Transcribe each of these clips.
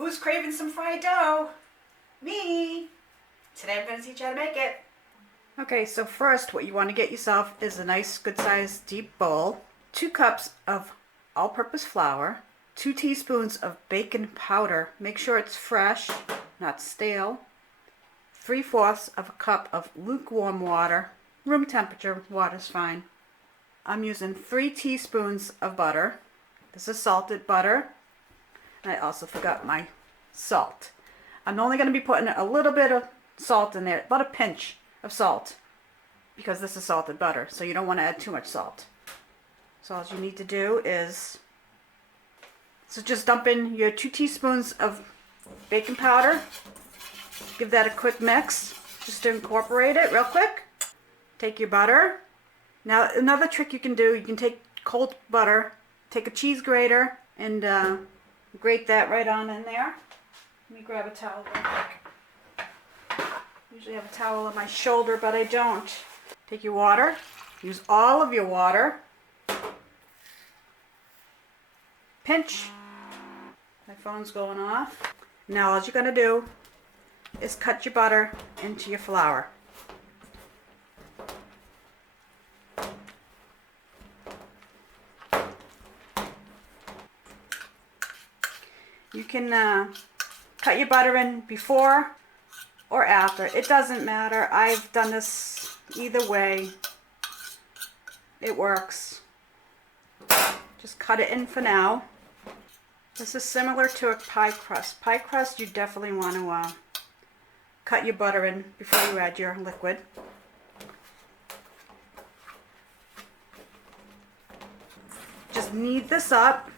Who's craving some fried dough? Me! Today I'm going to teach you how to make it. Okay, so first what you want to get yourself is a nice good sized deep bowl, 2 cups of all-purpose flour, 2 teaspoons of baking powder, make sure it's fresh, not stale, 3/4 of a cup of lukewarm water, room temperature water's fine. I'm using 3 teaspoons of butter. This is salted butter. And I also forgot my salt. I'm only going to be putting a little bit of salt in there, about a pinch of salt, because this is salted butter, so you don't want to add too much salt. So all you need to do is, just dump in your 2 teaspoons of baking powder, give that a quick mix, just to incorporate it real quick. Take your butter. Now another trick you can do, you can take cold butter, take a cheese grater, and grate that right on in there. Let me grab a towel real quick. Usually have a towel on my shoulder, but I don't. Take your water. Use all of your water. Pinch. My phone's going off. Now all you're going to do is cut your butter into your flour. You can cut your butter in before or after. It doesn't matter. I've done this either way. It works. Just cut it in for now. This is similar to a pie crust. Pie crust, you definitely want to cut your butter in before you add your liquid. Just knead this up.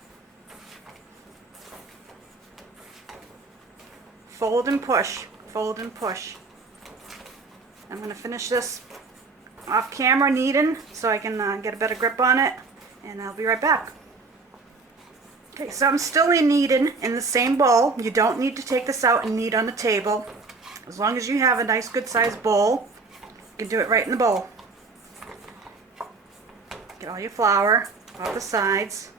Fold and push, fold and push. I'm going to finish this off camera kneading so I can get a better grip on it, and I'll be right back. Okay, so I'm still kneading in the same bowl. You don't need to take this out and knead on the table. As long as you have a nice good sized bowl, you can do it right in the bowl. Get all your flour off the sides.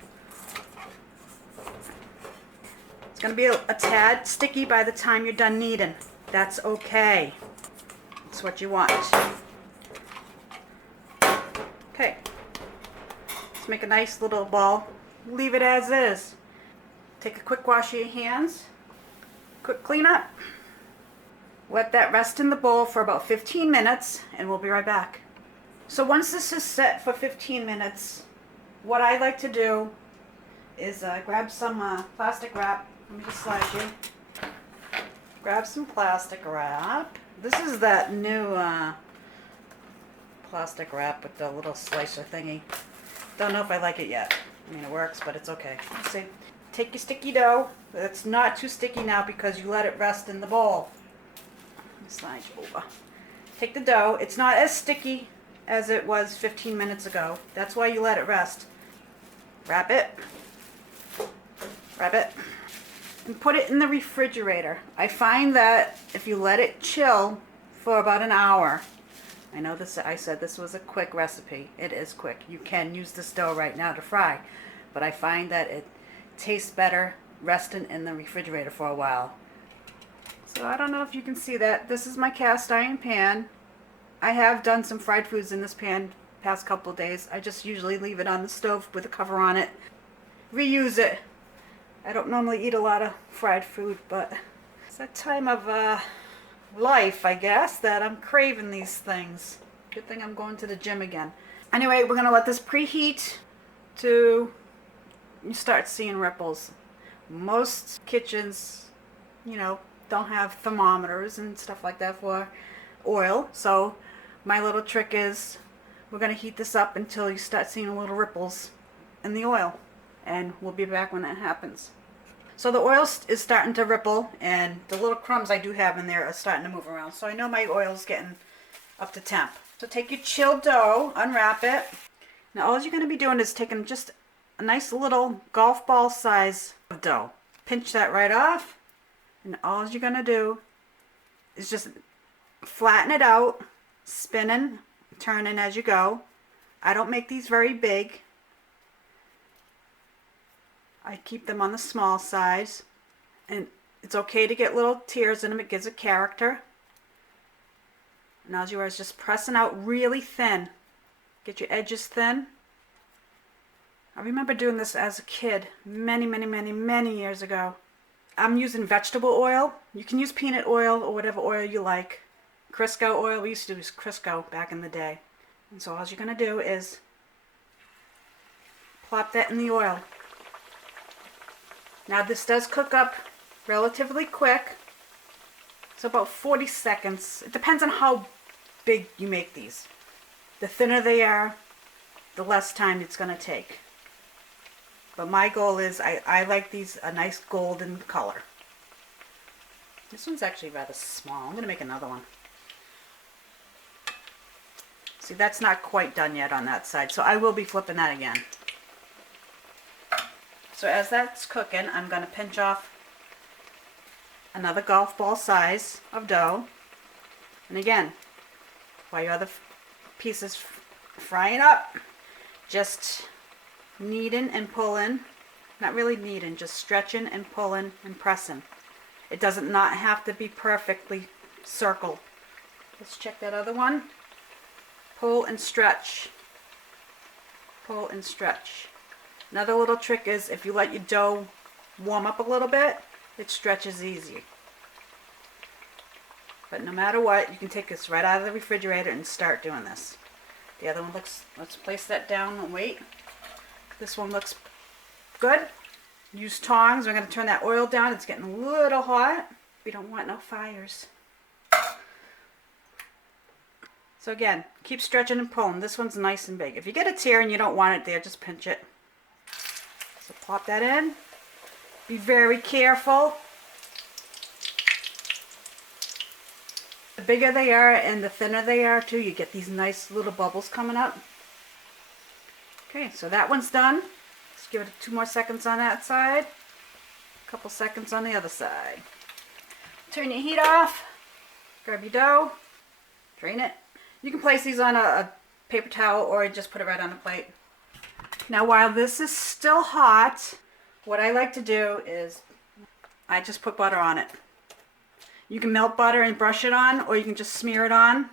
It's going to be a tad sticky by the time you're done kneading. That's okay. That's what you want. Okay. Let's make a nice little ball. Leave it as is. Take a quick wash of your hands. Quick cleanup. Let that rest in the bowl for about 15 minutes and we'll be right back. So once this is set for 15 minutes, what I like to do is grab some plastic wrap. Let me just slide you. Grab some plastic wrap. This is that new plastic wrap with the little slicer thingy. Don't know if I like it yet. I mean, it works, but it's okay. Let's see. Take your sticky dough. It's not too sticky now because you let it rest in the bowl. Let me slide you over. Take the dough. It's not as sticky as it was 15 minutes ago. That's why you let it rest. Wrap it. Wrap it. And put it in the refrigerator. I find that if you let it chill for about an hour, I know this, I said this was a quick recipe. It is quick. You can use this dough right now to fry, but I find that it tastes better resting in the refrigerator for a while. So I don't know if you can see that. This is my cast iron pan. I have done some fried foods in this pan past couple of days. I just usually leave it on the stove with a cover on it. Reuse it. I don't normally eat a lot of fried food, but it's that time of life, I guess, that I'm craving these things. Good thing I'm going to the gym again. Anyway, we're going to let this preheat to you start seeing ripples. Most kitchens, you know, don't have thermometers and stuff like that for oil. So my little trick is we're going to heat this up until you start seeing little ripples in the oil. And we'll be back when that happens. So the oil is starting to ripple, and the little crumbs I do have in there are starting to move around. So I know my oil's getting up to temp. So take your chilled dough, unwrap it. Now all you're going to be doing is taking just a nice little golf ball size of dough. Pinch that right off, and all you're going to do is just flatten it out, spinning, turning as you go. I don't make these very big. I keep them on the small size, and It's okay to get little tears in them. It gives it character. Now as you are just pressing out really thin. Get your edges thin. I remember doing this as a kid many years ago. I'm using vegetable oil. You can use peanut oil or whatever oil you like. Crisco oil. We used to use Crisco back in the day. And so all you're going to do is plop that in the oil. Now this does cook up relatively quick. So about 40 seconds. It depends on how big you make these. The thinner they are, the less time it's going to take. But my goal is I like these a nice golden color. This one's actually rather small. I'm going to make another one. See, that's not quite done yet on that side, so I will be flipping that again. So as that's cooking, I'm going to pinch off another golf ball size of dough. And again, while your other pieces frying up, just kneading and pulling. Not really kneading, just stretching and pulling and pressing. It doesn't not have to be perfectly circled. Let's check that other one. Pull and stretch. Pull and stretch. Another little trick is if you let your dough warm up a little bit, it stretches easy. But no matter what, you can take this right out of the refrigerator and start doing this. The other one looks, let's place that down and wait. This one looks good. Use tongs. We're going to turn that oil down. It's getting a little hot. We don't want no fires. So again, keep stretching and pulling. This one's nice and big. If you get a tear and you don't want it there, just pinch it. So plop that in. Be very careful. The bigger they are and the thinner they are too, you get these nice little bubbles coming up. Okay, so that one's done. Let's give it 2 more seconds on that side. A couple seconds on the other side. Turn your heat off. Grab your dough. Drain it. You can place these on a paper towel or just put it right on the plate. Now while this is still hot, what I like to do is I just put butter on it. You can melt butter and brush it on, or you can just smear it on.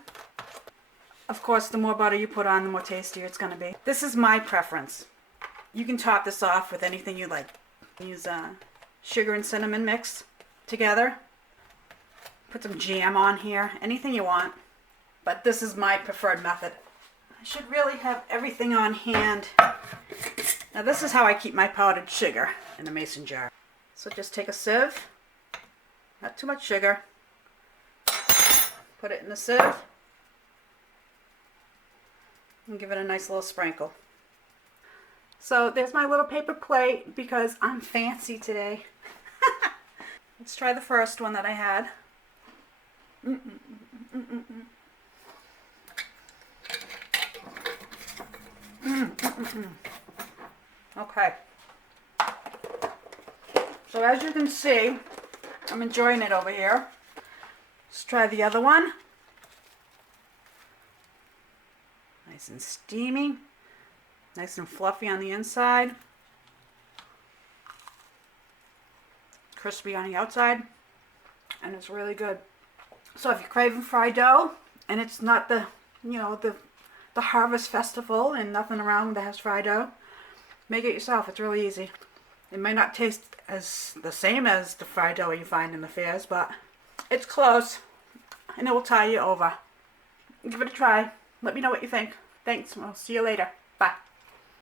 Of course, the more butter you put on, the more tastier it's going to be. This is my preference. You can top this off with anything you like. Use sugar and cinnamon mix together. Put some jam on here, anything you want. But this is my preferred method. I should really have everything on hand. Now this is how I keep my powdered sugar in a mason jar. So just take a sieve, not too much sugar, put it in the sieve, and give it a nice little sprinkle. So there's my little paper plate because I'm fancy today. Let's try the first one that I had. Okay. So as you can see, I'm enjoying it over here. Let's try the other one. Nice and steamy. Nice and fluffy on the inside. Crispy on the outside. And it's really good. So if you're craving fried dough and it's not the, the harvest festival and nothing around that has fried dough, make it yourself. It's really easy. It may not taste as the same as the fried dough you find in the fairs, but it's close and it will tie you over. Give it a try. Let me know what you think. Thanks. We'll see you later. Bye.